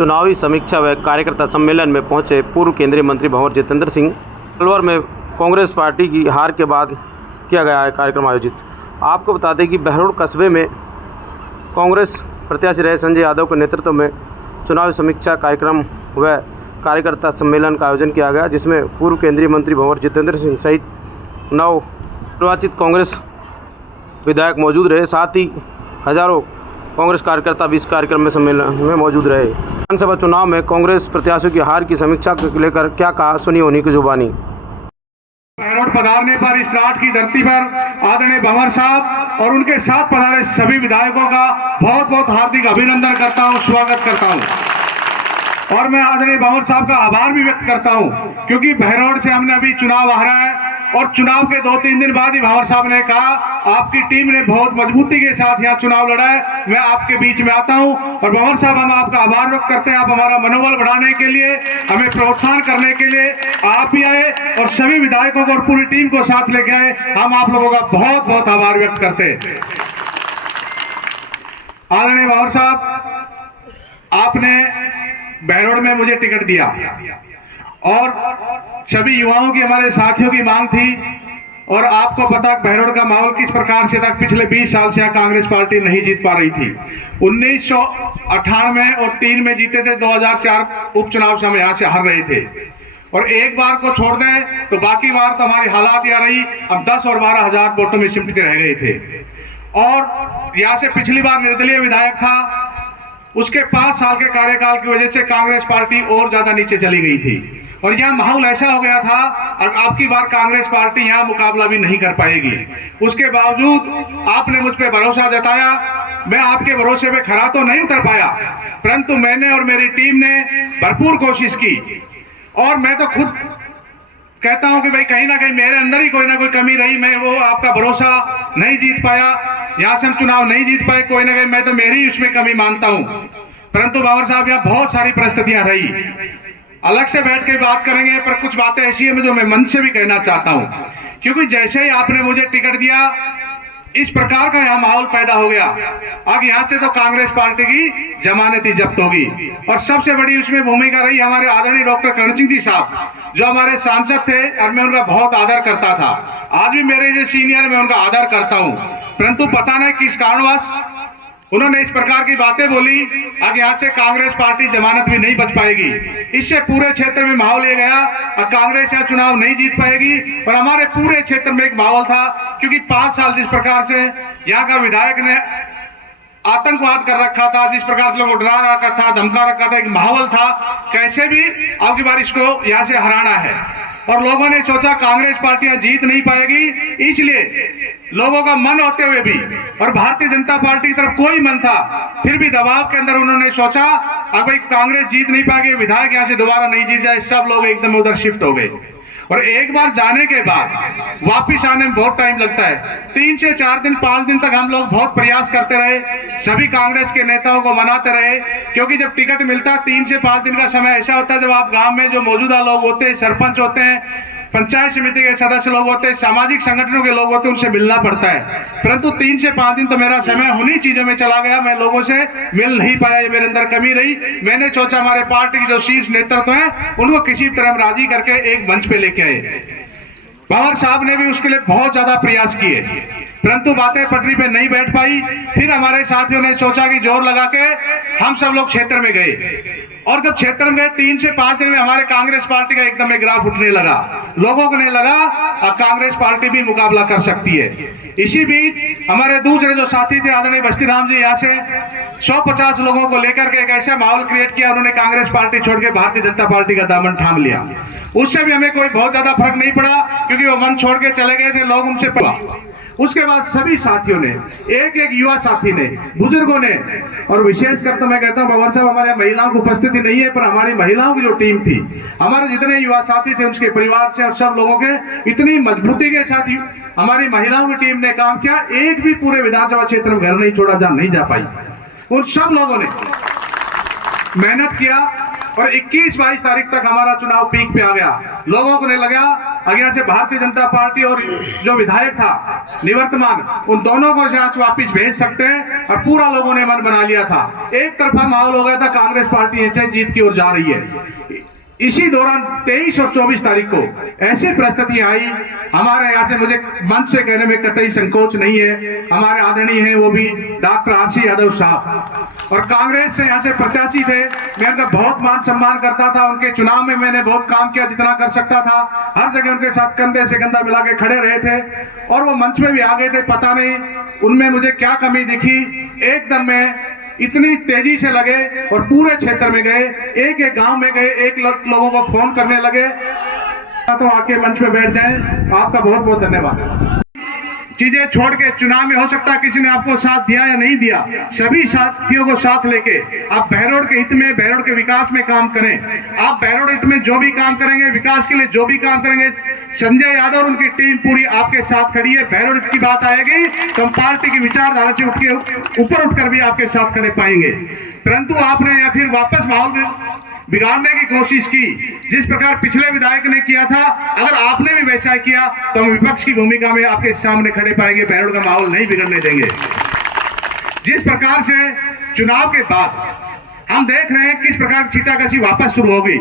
चुनावी समीक्षा व कार्यकर्ता सम्मेलन में पहुंचे पूर्व केंद्रीय मंत्री भंवर जितेंद्र सिंह। अलवर में कांग्रेस पार्टी की हार के बाद किया गया है कार्यक्रम आयोजित। आपको बता दें कि बहरोड कस्बे में कांग्रेस प्रत्याशी रहे संजय यादव के नेतृत्व में चुनावी समीक्षा कार्यक्रम व कार्यकर्ता सम्मेलन का आयोजन किया गया, जिसमें पूर्व केंद्रीय मंत्री भंवर जितेंद्र सिंह सहित नवनिर्वाचित कांग्रेस विधायक मौजूद रहे। साथ ही हजारों कांग्रेस कार्यकर्ता भी इस कार्यक्रम में सम्मेलन में मौजूद रहे। विधानसभा चुनाव में कांग्रेस प्रत्याशियों की हार की समीक्षा को लेकर क्या कहा, सुनी उन्हीं की जुबानी। बहरोड पधारने पर इस राट की धरती पर आदरणीय भंवर साहब और उनके साथ पधारे सभी विधायकों का बहुत बहुत हार्दिक अभिनंदन करता हूं, स्वागत करता हूं। और मैं आदरणीय भंवर साहब का आभार भी व्यक्त करता हूं, क्योंकि बहरोड से हमने अभी चुनाव हारा है और चुनाव के 2-3 दिन बाद ही भंवर साहब ने कहा आपकी टीम ने बहुत मजबूती के साथ यहाँ चुनाव लड़ा है, मैं आपके बीच में आता हूँ। और भंवर साहब हम आपका आभार व्यक्त करते हैं, आप हमारा मनोबल बढ़ाने के लिए, हमें प्रोत्साहन करने के लिए आप ही आए और सभी विधायकों को और पूरी टीम को साथ लेके आए। हम आप लोगों का बहुत बहुत आभार व्यक्त करते हैं। आदरणीय भंवर साहब, आपने बहरोड में मुझे टिकट दिया और सभी युवाओं की, हमारे साथियों की मांग थी और आपको पता बहरोड का माहौल किस प्रकार से था। पिछले 20 साल से कांग्रेस पार्टी नहीं जीत पा रही थी। 1998 और 3 में जीते थे, 2004 उपचुनाव से हम यहाँ से हार रहे थे और एक बार को छोड़ दें तो बाकी बार तो हमारी हालात यह रही, हम 10 और 12 हजार वोटों में सिमट के रह गए थे। और यहाँ से पिछली बार निर्दलीय विधायक था, उसके 5 साल के कार्यकाल की वजह से कांग्रेस पार्टी और ज्यादा नीचे चली गई थी और यहाँ माहौल ऐसा हो गया था आपकी बार कांग्रेस पार्टी यहाँ मुकाबला भी नहीं कर पाएगी। उसके बावजूद आपने मुझ पर भरोसा जताया, मैं आपके भरोसे पे खरा तो नहीं उतर पाया, परंतु मैंने और मेरी टीम ने भरपूर कोशिश की और मैं तो खुद कहता हूं कि भाई कहीं ना कहीं मेरे अंदर ही कोई ना कोई कमी रही, मैं वो आपका भरोसा नहीं जीत पाया, यहाँ से हम चुनाव नहीं जीत पाए, कोई ना कहीं मैं तो मेरी उसमें कमी मानता हूं। परंतु भंवर साहब, यहाँ बहुत सारी परिस्थितियां रही, अलग से बैठ के बात करेंगे, पर कुछ बातें ऐसी है जो मैं मन से भी कहना चाहता हूं, क्योंकि जैसे ही आपने मुझे टिकट दिया इस प्रकार का यहाँ माहौल पैदा हो गया। अब यहाँ से तो कांग्रेस पार्टी की जमानत ही जब्त होगी और सबसे बड़ी उसमें भूमिका रही हमारे आदरणीय डॉक्टर करण सिंह जी साहब, जो हमारे सांसद थे और मैं उनका बहुत आदर करता था। आज भी मेरे जो सीनियर मैं उनका आदर करता हूँ, परंतु पता नहीं किस कारणवश उन्होंने इस प्रकार की बातें बोली, अब यहाँ से कांग्रेस पार्टी जमानत भी नहीं बच पाएगी। इससे पूरे क्षेत्र में माहौल ये गया कांग्रेस यहाँ चुनाव नहीं जीत पाएगी और हमारे पूरे क्षेत्र में एक माहौल था, क्योंकि 5 साल जिस प्रकार से यहाँ का विधायक ने आतंकवाद कर रखा था, जिस प्रकार से लोगों को डरा रखा था, धमका रखा था, एक माहौल था, कैसे भी आपकी बार इसको यहाँ से हराना है। और लोगों ने सोचा कांग्रेस पार्टियां जीत नहीं पाएगी, इसलिए लोगों का मन होते हुए भी और भारतीय जनता पार्टी की तरफ कोई मन था, फिर भी दबाव के अंदर उन्होंने सोचा अब भाई कांग्रेस जीत नहीं पाएगी, विधायक यहाँ से दोबारा नहीं जीत जाए, सब लोग एकदम उधर शिफ्ट हो गए। और एक बार जाने के बाद वापिस आने में बहुत टाइम लगता है। 3 से 4 दिन 5 दिन तक हम लोग बहुत प्रयास करते रहे, सभी कांग्रेस के नेताओं को मनाते रहे, क्योंकि जब टिकट मिलता 3 से 5 दिन का समय ऐसा होता है जब आप गांव में जो मौजूदा लोग होते हैं, सरपंच होते हैं, पंचायत समिति के सदस्य लोग होते हैं, सामाजिक संगठनों के लोग होते हैं, उनसे मिलना पड़ता है। परंतु 3 से 5 दिन तो मेरा समय उन्हीं चीजों में चला गया, मैं लोगों से मिल नहीं पाया, ये मेरे अंदर कमी रही। मैंने सोचा हमारे पार्टी की जो शीर्ष नेतृत्व है उनको किसी तरह राजी करके एक मंच पे लेके आए। भंवर साहब ने भी उसके लिए बहुत ज्यादा प्रयास किए, परंतु बातें पटरी पे नहीं बैठ पाई। फिर हमारे साथियों ने सोचा कि जोर लगा के हम सब लोग क्षेत्र में गए और जब क्षेत्र में गए 3 से 5 दिन में हमारे कांग्रेस पार्टी का एकदम ग्राफ उठने लगा, लोगों को नहीं लगा अब कांग्रेस पार्टी भी मुकाबला कर सकती है। इसी बीच हमारे दूसरे जो साथी थे आदरणीय बस्ती राम जी, यहाँ से 150 लोगों को लेकर के एक ऐसा माहौल क्रिएट किया, उन्होंने कांग्रेस पार्टी छोड़ के भारतीय जनता पार्टी का दामन थाम लिया। उससे भी हमें कोई बहुत ज्यादा फर्क नहीं पड़ा, क्योंकि वो मन छोड़ के चले गए थे, लोग उनसे उसके बाद सभी साथियों ने, एक एक युवा साथी ने, बुजुर्गों ने, और विशेषकर तो मैं कहता हूँ भंवर साहब हमारे महिलाओं की उपस्थिति नहीं है, पर हमारी महिलाओं की जो टीम थी, हमारे जितने युवा साथी थे उसके परिवार से और सब लोगों के इतनी मजबूती के साथ हमारी महिलाओं की टीम ने काम किया, एक भी पूरे विधानसभा क्षेत्र में घर नहीं छोड़ा जहां नहीं जा पाई। उन सब लोगों ने मेहनत किया और 21-22 तारीख तक हमारा चुनाव पीक पे आ गया। लोगों को नहीं लगा अगर से भारतीय जनता पार्टी और जो विधायक था निवर्तमान, उन दोनों को आज वापिस भेज सकते हैं। और पूरा लोगों ने मन बना लिया था, एक तरफा माहौल हो गया था, कांग्रेस पार्टी ऐसे जीत की ओर जा रही है। इसी दौरान 23 और 24 तारीख को ऐसी परिस्थिति आई, हमारे यहाँ से मुझे मंच से कहने में कतई संकोच नहीं है, हमारे आदरणीय हैं वो भी डॉक्टर आरसी यादव साहब, और कांग्रेस से यहाँ से प्रत्याशी थे। मैं उनका बहुत मान सम्मान करता था, उनके चुनाव में मैंने बहुत काम किया जितना कर सकता था, हर जगह उनके साथ कंधे से कंधा मिला के खड़े रहे थे, और वो मंच में भी आ गए थे। पता नहीं उनमें मुझे क्या कमी दिखी, एकदम में इतनी तेजी से लगे और पूरे क्षेत्र में गए, एक एक गांव में गए, एक लोगों को फोन करने लगे। तो आके मंच पे बैठ जाएं। आपका बहुत बहुत धन्यवाद। चीजें छोड़ के चुनाव में हो सकता है किसी ने आपको साथ दिया या नहीं दिया, सभी साथियों को साथ लेके आप बहरोड के हित में, बहरोड के विकास में काम करें। आप बहरोड हित में जो भी काम करेंगे, विकास के लिए जो भी काम करेंगे, संजय यादव और उनकी टीम पूरी आपके साथ खड़ी है। बहरोड हित की बात आएगी तो हम पार्टी की विचारधारा से ऊपर उठकर भी आपके साथ खड़े पाएंगे। परंतु आपने या फिर वापस माहौल बिगाड़ने की कोशिश की, जिस प्रकार पिछले विधायक ने किया था, अगर आपने भी वैसा किया तो हम विपक्ष की भूमिका में आपके सामने खड़े पाएंगे, बहरोड का माहौल नहीं बिगड़ने देंगे। जिस प्रकार से चुनाव के बाद हम देख रहे हैं किस प्रकार छींटाकशी वापस शुरू हो गई।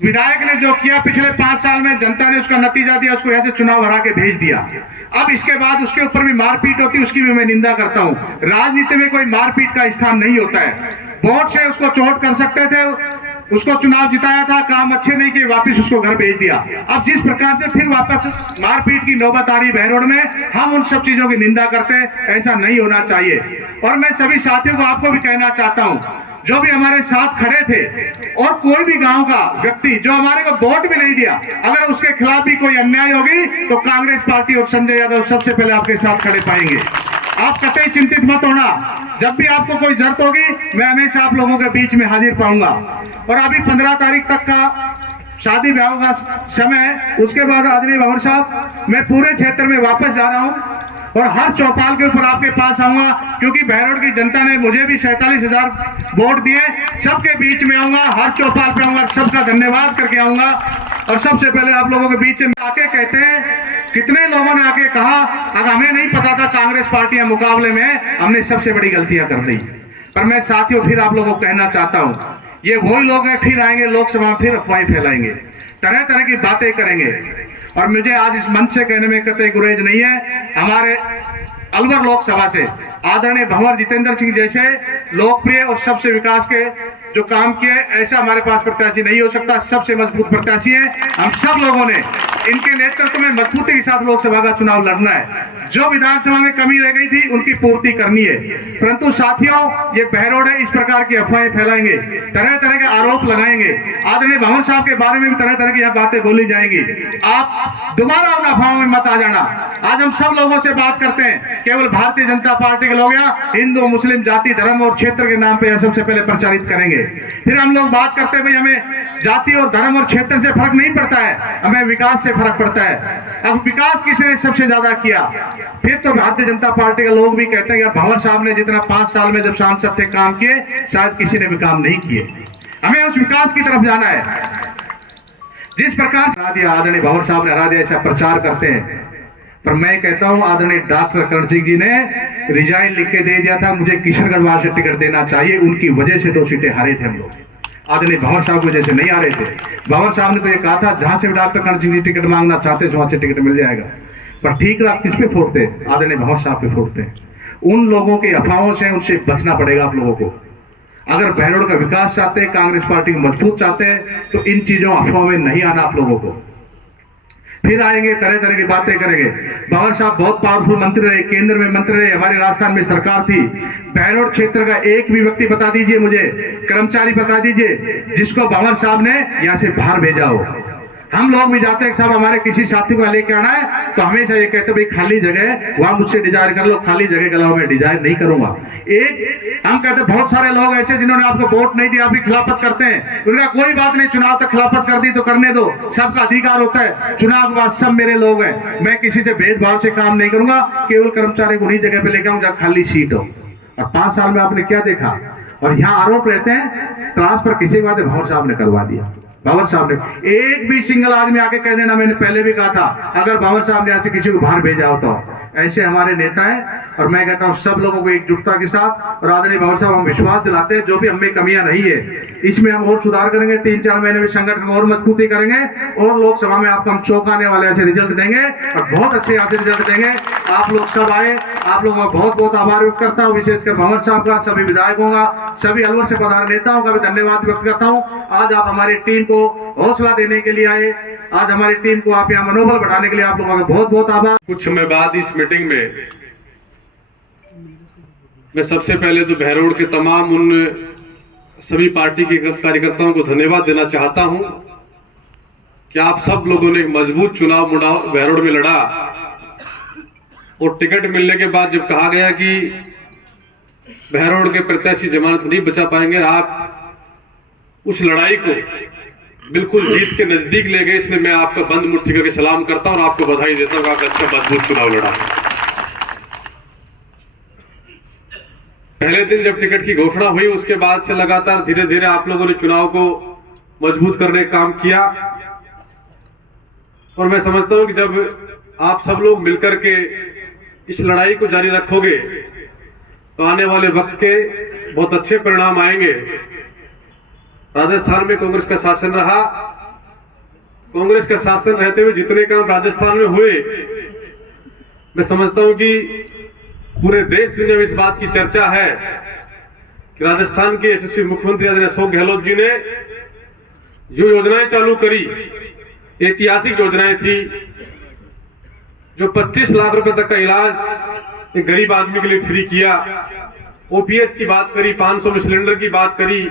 विधायक ने जो किया पिछले 5 साल में, जनता ने उसका नतीजा दिया, उसको यहाँ से चुनाव हरा के भेज दिया। अब इसके बाद उसके ऊपर भी मारपीट होती है, उसकी भी मैं निंदा करता हूँ। राजनीति में कोई मारपीट का स्थान नहीं होता है। वोट से उसको चोट कर सकते थे, उसको चुनाव जिताया था, काम अच्छे नहीं किए, वापस उसको घर भेज दिया। अब जिस प्रकार से फिर वापस मारपीट की नौबत आ रही बहरोड में, हम उन सब चीजों की निंदा करते हैं, ऐसा नहीं होना चाहिए। और मैं सभी साथियों को, आपको भी कहना चाहता हूं, जो भी हमारे साथ खड़े थे और कोई भी गांव का व्यक्ति जो हमारे को वोट भी नहीं दिया, अगर उसके खिलाफ भी कोई अन्याय होगी तो कांग्रेस पार्टी और संजय यादव सबसे पहले आपके साथ खड़े पाएंगे। आप कतई चिंतित मत होना, जब भी आपको कोई जरूरत होगी मैं हमेशा आप लोगों के बीच में हाजिर पाऊंगा। और अभी 15 तारीख तक का शादी ब्याह का समय, उसके बाद आदरणीय भंवर साहब मैं पूरे क्षेत्र में वापस जा रहा हूं और हर चौपाल के ऊपर आपके पास आऊंगा, क्योंकि बहरोड की जनता ने मुझे भी 47,000 वोट दिए। सबके बीच में आऊंगा, हर चौपाल पे आऊंगा, सबका धन्यवाद करके आऊंगा। और सबसे पहले आप लोगों के बीच में आके कहते हैं, कितने लोगों ने आके कहा अगर हमें नहीं पता था कांग्रेस पार्टियां मुकाबले में, हमने सबसे बड़ी गलतियां कर दी। पर मैं साथियों फिर आप लोगों को कहना चाहता हूं, ये वही लोग हैं, फिर आएंगे लोकसभा में, फिर अफवाहें फैलाएंगे, तरह तरह की बातें करेंगे। और मुझे आज इस मंच से कहने में कतई गुरेज नहीं है। हमारे अलवर लोकसभा से आदरणीय भंवर जितेंद्र सिंह जैसे लोकप्रिय और सबसे विकास के जो काम किए, ऐसा हमारे पास प्रत्याशी नहीं हो सकता। सबसे मजबूत प्रत्याशी है। हम सब लोगों ने इनके नेतृत्व में मजबूती के साथ लोकसभा का चुनाव लड़ना है। जो विधानसभा में कमी रह गई थी उनकी पूर्ति करनी है। परंतु साथियों, ये बहरोड है, इस प्रकार की अफवाहें फैलाएंगे, तरह तरह के आरोप लगाएंगे, आदरणीय भंवर साहब के बारे में भी तरह तरह की बातें बोली जाएंगी। आप दोबारा उन अफवाहों में मत आ जाना। आज हम सब लोगों से बात करते हैं, केवल भारतीय जनता पार्टी के लोग या हिंदू मुस्लिम जाति धर्म और क्षेत्र के नाम पे सबसे पहले प्रचारित करेंगे। फिर हम लोग बात करते हैं भाई हमें जाति और धर्म और क्षेत्र से फर्क नहीं पड़ता है, हमें विकास से फर्क पड़ता है। अब विकास किसने सबसे ज्यादा किया? फिर तो भारतीय जनता पार्टी के लोग भी कहते हैं यार भंवर साहब ने जितना 5 साल में जब सांसद थे काम किए, शायद किसी ने भी काम नहीं किए। हमें उस विकास की तरफ जाना है। जिस प्रकार आदरणीय भंवर साहब ने हरा दिया, ऐसा प्रचार करते हैं। पर मैं कहता हूं आदरणीय डॉक्टर करण सिंह जी ने रिजाइन लिख के दे दिया था, मुझे किशनगढ़ वहां से टिकट देना चाहिए, उनकी वजह से 2 सीटें हारे थे हम लोग। आदरणीय भंवर साहब की वजह से नहीं आ रहे थे। भंवर साहब ने तो ये कहा था जहां से डॉक्टर करण सिंह जी टिकट मांगना चाहते वहां से टिकट मिल जाएगा। पर ठीक आप किस पे फोड़ते? आदरणीय भंवर साहब पे फोड़ते हैं। उन लोगों के अफवाहों से उनसे बचना पड़ेगा आप लोगों को। अगर बहरोड का विकास चाहते हैं, कांग्रेस पार्टी को मजबूत चाहते हैं, तो इन चीजों अफवाहों में नहीं आना आप लोगों को। फिर आएंगे, तरह तरह की बातें करेंगे। भंवर साहब बहुत पावरफुल मंत्री रहे, केंद्र में मंत्री रहे, हमारे राजस्थान में सरकार थी। बहरोड क्षेत्र का एक भी व्यक्ति बता दीजिए मुझे, कर्मचारी बता दीजिए जिसको भंवर साहब ने यहाँ से बाहर भेजा हो। हम लोग भी जाते हैं साहब हमारे किसी साथी को लेके आना है तो हमेशा ये कहते भाई खाली जगह वहां मुझसे डिजायर कर लो, खाली जगह के अलावा मैं डिजायर नहीं करूंगा। एक हम कहते बहुत सारे लोग ऐसे जिन्होंने आपको वोट नहीं दिया, आप भी खिलाफत करते हैं। उनका कोई बात नहीं, चुनाव तक खिलाफत कर दी तो करने दो, सबका अधिकार होता है। चुनाव के बाद सब मेरे लोग हैं, मैं किसी से भेदभाव से काम नहीं करूंगा। केवल कर्मचारी को उन्हीं जगह पे लेके आऊं जहां खाली सीट हो। और 5 साल में आपने क्या देखा? और यहाँ आरोप रहते हैं ट्रांसफर किसी बात भंवर साहब ने करवा दिया। भंवर साहब ने एक भी सिंगल आदमी आके कह देना, मैंने पहले भी कहा था अगर भंवर साहब ने ऐसे किसी को बाहर भेजा हो तो ऐसे हमारे नेता हैं। और मैं कहता हूँ सब लोगों को एकजुटता के साथ, और आदरणीय भंवर साहब हम विश्वास दिलाते हैं जो भी हमें कमियां नहीं है इसमें हम और सुधार करेंगे। 3-4 महीने में संगठन को और मजबूती करेंगे और लोकसभा में आपको हम चौंकाने वाले ऐसे रिजल्ट देंगे और बहुत अच्छे यहाँ से रिजल्ट देंगे। आप लोग सब आए, आप लोगों का बहुत बहुत आभार व्यक्त करता हूँ, विशेषकर भंवर साहब का, सभी विधायकों का, सभी अलवर से पधारे नेताओं का भी धन्यवाद व्यक्त करता हूँ। आज आप हमारी टीम को हौसला देने के लिए आए, आज हमारी टीम को आप यहाँ मनोबल बढ़ाने के लिए आप लोगों का बहुत बहुत आभार। कुछ समय बाद इस मीटिंग में मैं सबसे पहले तो बहरोड के तमाम उन सभी पार्टी के कार्यकर्ताओं को धन्यवाद देना चाहता हूं कि आप सब लोगों ने एक मजबूत चुनाव बहरोड में लड़ा और टिकट मिलने के बाद जब कहा गया कि बहरोड के प्रत्याशी जमानत नहीं बचा पाएंगे, आप उस लड़ाई को बिल्कुल जीत के नजदीक ले गए, इसलिए मैं आपका बंद मुट्ठी करके सलाम करता हूं और आपको बधाई देता हूं कि आपने अच्छा मजबूत चुनाव लड़ा। पहले दिन जब टिकट की घोषणा हुई उसके बाद से लगातार धीरे धीरे आप लोगों ने चुनाव को मजबूत करने का काम किया और मैं समझता हूं कि जब आप सब लोग मिलकर के इस लड़ाई को जारी रखोगे तो आने वाले वक्त के बहुत अच्छे परिणाम आएंगे। राजस्थान में कांग्रेस का शासन रहा, कांग्रेस का शासन रहते हुए जितने काम राजस्थान में हुए, मैं समझता हूं कि पूरे देश दुनिया में इस बात की चर्चा है कि राजस्थान के यशस्वी मुख्यमंत्री आदरणीय अशोक गहलोत जी ने जो योजनाएं चालू करी, ऐतिहासिक योजनाएं थी, जो 25 लाख रुपए तक का इलाज एक गरीब आदमी के लिए फ्री किया, ओपीएस की बात करी, 500 में सिलेंडर की बात करी,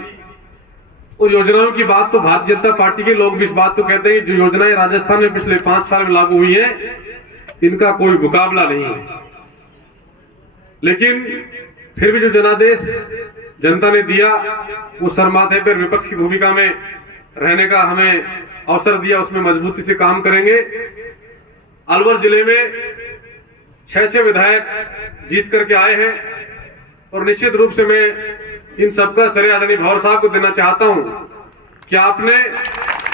और योजनाओं की बात तो भारतीय जनता पार्टी के लोग भी इस बात को कहते हैं जो योजनाएं राजस्थान में पिछले 5 साल में लागू हुई है इनका कोई मुकाबला नहीं है। लेकिन फिर भी जो जनादेश जनता ने दिया वो सरमाथे पर विपक्ष की भूमिका में रहने का हमें अवसर दिया, उसमें मजबूती से काम करेंगे। अलवर जिले में 6 विधायक जीत करके आए हैं और निश्चित रूप से मैं इन सबका श्रेय आदरणीय भंवर साहब को देना चाहता हूं कि आपने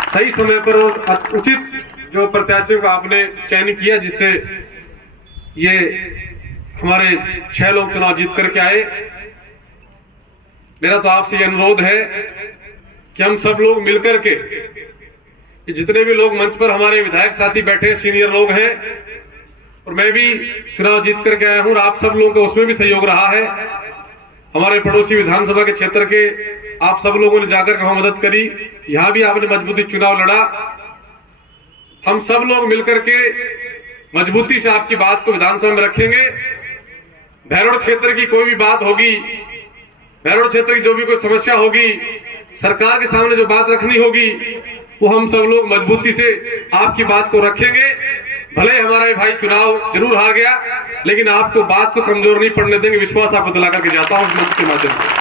सही समय पर और उचित जो प्रत्याशियों का आपने चयन किया जिससे ये हमारे 6 लोग चुनाव जीत करके आए। मेरा तो आपसे यह अनुरोध है कि हम सब लोग मिलकर के, जितने भी लोग मंच पर हमारे विधायक साथी बैठे सीनियर लोग हैं और मैं भी चुनाव जीत करके आया हूं और आप सब लोगों का उसमें भी सहयोग रहा है। हमारे पड़ोसी विधानसभा के क्षेत्र के आप सब लोगों ने जाकर वहां मदद करी, यहां भी आपने मजबूती चुनाव लड़ा। हम सब लोग मिलकर के मजबूती से आपकी बात को विधानसभा में रखेंगे। बहरोड क्षेत्र की कोई भी बात होगी, बहरोड क्षेत्र की जो भी कोई समस्या होगी, सरकार के सामने जो बात रखनी होगी वो हम सब लोग मजबूती से आपकी बात को रखेंगे। भले हमारा ये भाई चुनाव जरूर हार गया लेकिन आपको बात को कमजोर नहीं पड़ने देंगे, विश्वास आपको दिला करके जाता हूं इस मंच के माध्यम से।